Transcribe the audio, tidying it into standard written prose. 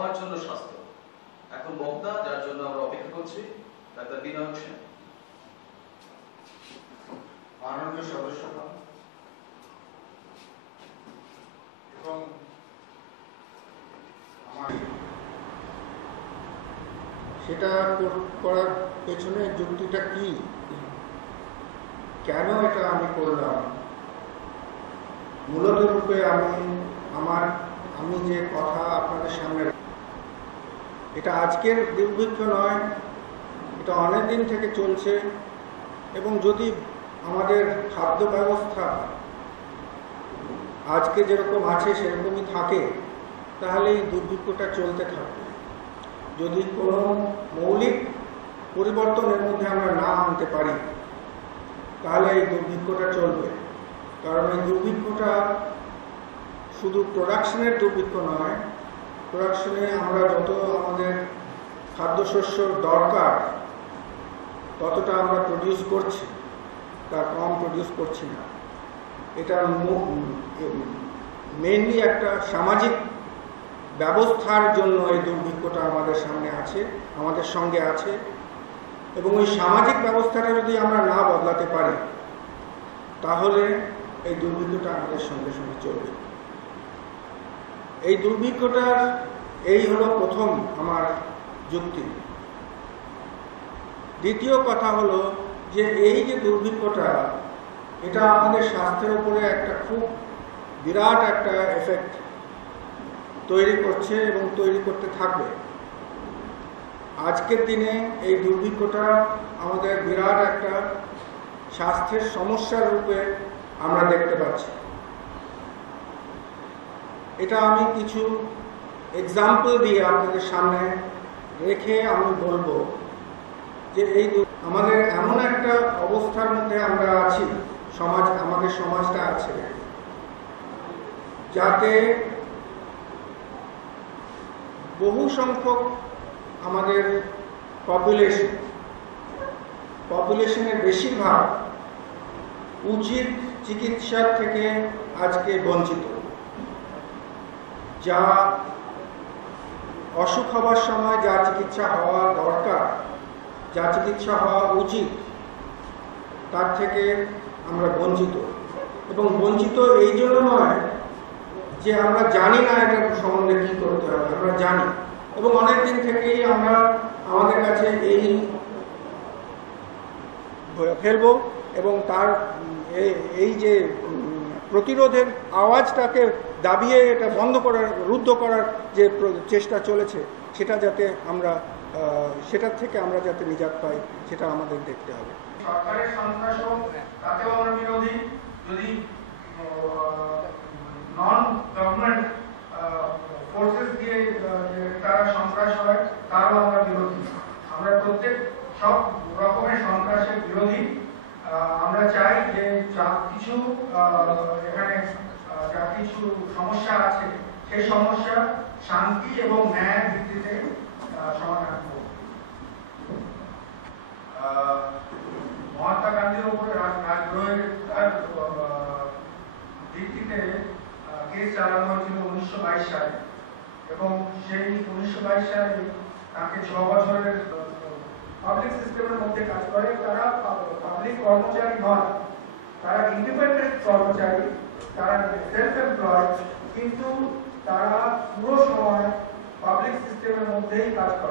সবার জন্য স্বাস্থ্য। এখন বক্তা যার জন্য আমরা অপেক্ষা করছি, ডাক্তার বিনায়ক সেন। মাননীয় সদস্যগণ এবং আমার সেটা করার পেছনে যুক্তিটা কি, কেন এটা আমি করলাম, মূলত রূপে আমি যে কথা আপনাদের সামনে, এটা আজকের দুর্ভিক্ষ নয়, এটা অনেক দিন থেকে চলছে। এবং যদি আমাদের খাদ্য ব্যবস্থা আজকে যেরকম আছে সেরকমই থাকে, তাহলে এই দুর্ভিক্ষটা চলতে থাকবে। যদি কোনো মৌলিক পরিবর্তনের মধ্যে আমরা না আনতে পারি, তাহলে এই দুর্ভিক্ষটা চলবে। কারণ এই দুর্ভিক্ষটা শুধু প্রোডাকশনের দুর্ভিক্ষ নয়, প্রোডাকশনে আমরা যত আমাদের খাদ্যশস্য দরকার ততটা আমরা প্রডিউস করছি, তার কম প্রডিউস করছি না। এটা মেইনলি একটা সামাজিক ব্যবস্থার জন্য এই দুর্ভিক্ষটা আমাদের সামনে আছে, আমাদের সঙ্গে আছে। এবং ওই সামাজিক ব্যবস্থাটা যদি আমরা না বদলাতে পারি, তাহলে এই দুর্ভিক্ষটা আমাদের সঙ্গে সঙ্গে চলবে। এই দুর্ভিক্ষটার এই হলো প্রথম আমার যুক্তি। দ্বিতীয় কথা হলো যে এই যে দুর্ভিক্ষটা, এটা আমাদের স্বাস্থ্যের উপরে একটা খুব বিরাট একটা এফেক্ট তৈরি করছে এবং তৈরি করতে থাকবে। আজকের দিনে এই দুর্ভিক্ষটা আমাদের বিরাট একটা স্বাস্থ্যের সমস্যার রূপে আমরা দেখতে পাচ্ছি। এটা আমি কিছু এক্সাম্পল দিয়ে আপনাদের সামনে রেখে আমি বলবো যে আমাদের এমন একটা অবস্থার মধ্যে আমরা আছি, আমাদের সমাজটা আছে, যাতে বহু সংখ্যক আমাদের পপুলেশনের বেশিরভাগ উচিত চিকিৎসার থেকে আজকে বঞ্চিত। যা অসুখ হবার সময় যা চিকিৎসা হওয়া দরকার, যা চিকিৎসা হওয়া উচিত, তার থেকে আমরা বঞ্চিত। এবং বঞ্চিত এই জন্য নয় যে আমরা জানি না এটার সম্বন্ধে কী করতে হবে, আমরা জানি। এবং অনেক দিন থেকেই আমরা আমাদের কাছে এই ফেলবো এবং তার এই যে প্রতিরোধের আওয়াজটাকে দাবিয়ে এটা বন্ধ করার, রুদ্ধ করার যে চেষ্টা চলেছে, সেটা যাতে আমরা সেটার থেকে আমরা যাতে নিজাত পাই, সেটা আমাদের দেখতে হবে। সরকারের সন্ত্রাস তাতেও আমরা বিরোধী। যদি নন গভর্নমেন্ট ফোর্সেস দিয়ে তারা সন্ত্রাস হয়, তারও আমরা বিরোধী। আমরা প্রত্যেক সব রকমের সন্ত্রাসের বিরোধী। আমরা চাই যে যা কিছু এখানে যা কিছু সমস্যা আছে, সেই সমস্যা শান্তি এবং ন্যায়ের ভিত্তিতে সমাধান করব। মহাত্মা গান্ধীর উপরে রাজদ্রোহের ভিত্তিতে কেস চালানো হয়েছিল 1922 সালে, এবং সেই 1922 সালে তাকে 6 বছরের পাবলিক সিস্টেমের মধ্যে কাজ করে। তারা পাবলিক কর্মচারী নয়, তারা ইন্ডিপেন্ডেন্ট কর্মচারী, তারা সেলফ এমপ্লয়েড, কিন্তু তারা পুরো সময় পাবলিক সিস্টেমের মধ্যেই কাজ করে।